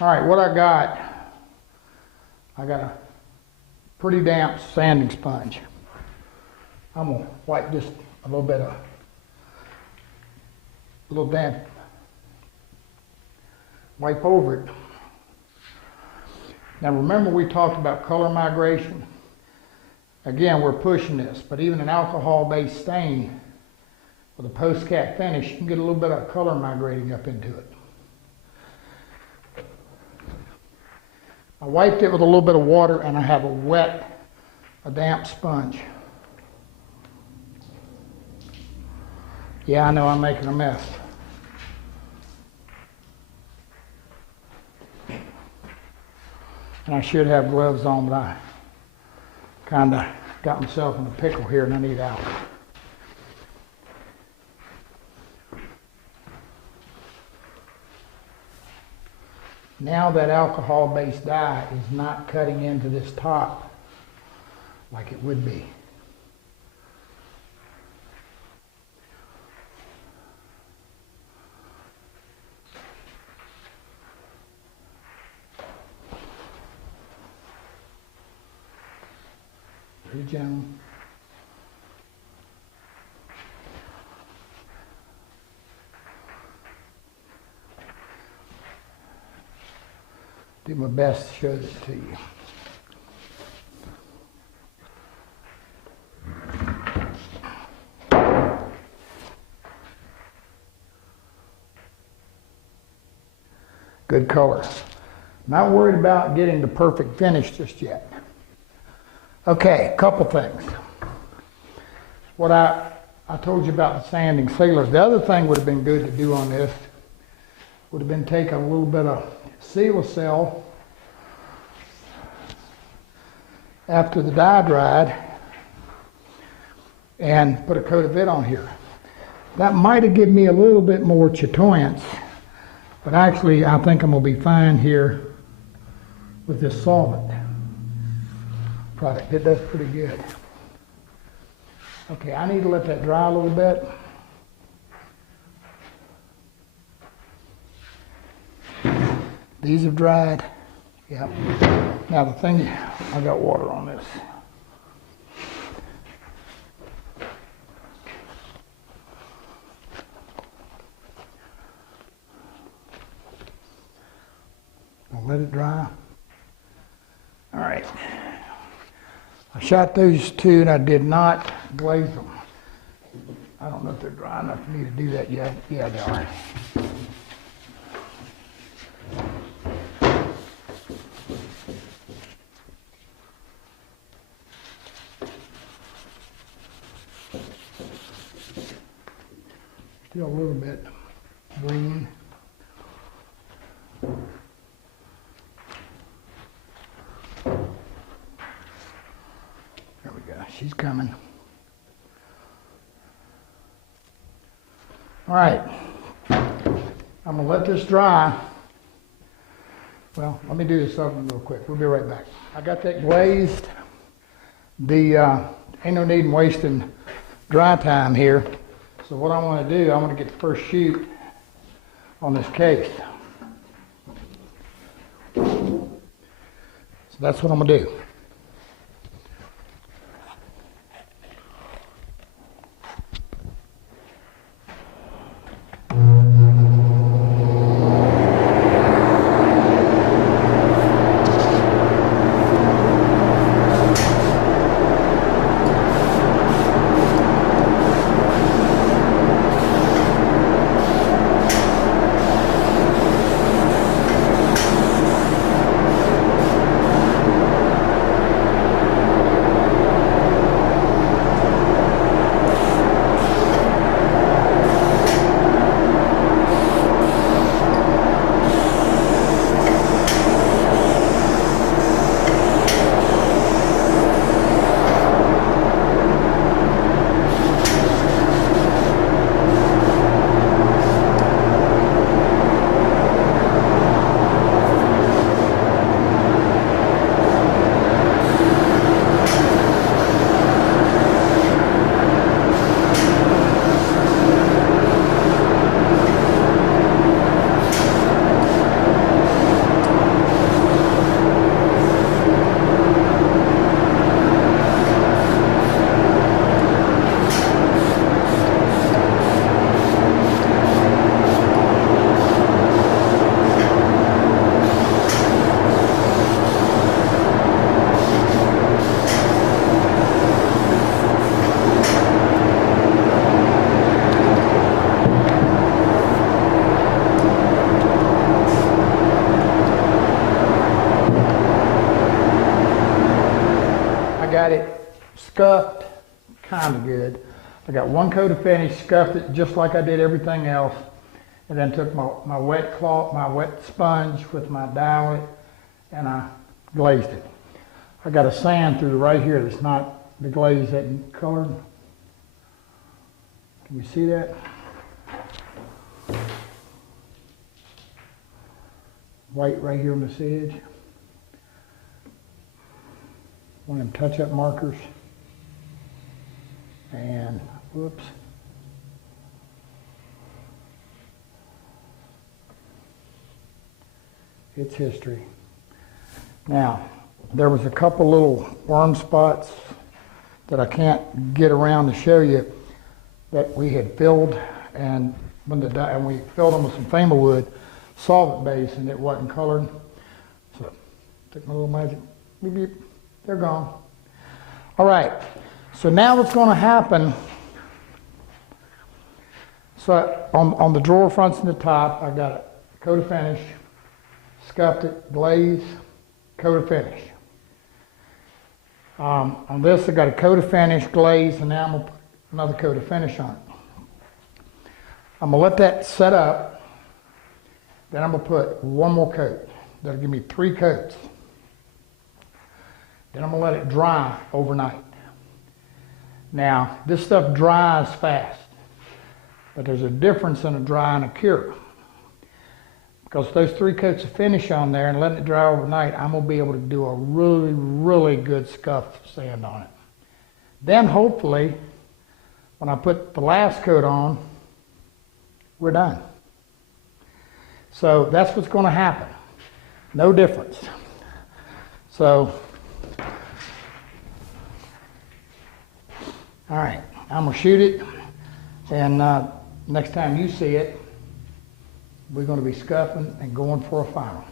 All right, what I got a pretty damp sanding sponge. I'm gonna wipe just a little damp, wipe over it. Now remember we talked about color migration? Again, we're pushing this, but even an alcohol-based stain with a post-cat finish, you can get a little bit of color migrating up into it. I wiped it with a little bit of water and I have a damp sponge. Yeah, I know I'm making a mess. And I should have gloves on, but I kind of got myself in a pickle here and I need out. Now that alcohol-based dye is not cutting into this top like it would be. Pretty gentle. Do my best to show this to you. Good color. Not worried about getting the perfect finish just yet. Okay, a couple things. What I told you about the sanding sealers. The other thing would have been good to do on this would have been take a little bit of Seal-A-Cell after the dye dried and put a coat of it on here. That might have given me a little bit more chatoyance, but actually I think I'm going to be fine here with this solvent product. It does pretty good. Okay, I need to let that dry a little bit. These have dried. Yep. Now the thing, I got water on this. I'll let it dry. All right. I shot those two and I did not glaze them. I don't know if they're dry enough for me to do that yet. Yeah, they are. Still a little bit green. There we go, she's coming. All right, I'm gonna let this dry. Well, let me do this oven real quick. We'll be right back. I got that glazed. Ain't no need in wasting dry time here. So what I want to do, I want to get the first shoot on this case. So that's what I'm going to do. scuffed, kind of good. I got one coat of finish, scuffed it just like I did everything else, and then took my wet cloth, my wet sponge with my dowel, and I glazed it. I got a sand through right here that's not, the glaze isn't colored. Can you see that? White right here on this edge. One of them touch-up markers. And, whoops. It's history. Now, there was a couple little worm spots that I can't get around to show you that we had filled, and when we filled them with some Fama wood solvent base, and it wasn't colored. So, took my little magic, beep, beep, they're gone. All right, so now what's going to happen, so on the drawer fronts and the top, I got a coat of finish, scuffed it, glaze, coat of finish. On this, I got a coat of finish, glaze, and now I'm going to put another coat of finish on it. I'm going to let that set up. Then I'm going to put one more coat. That'll give me 3 coats. Then I'm going to let it dry overnight. Now, this stuff dries fast, but there's a difference in a dry and a cure. Because those 3 coats of finish on there and letting it dry overnight, I'm going to be able to do a really, really good scuff sand on it. Then hopefully, when I put the last coat on, we're done. So that's what's going to happen. No difference. So, all right, I'm going to shoot it, and next time you see it, we're going to be scuffing and going for a final.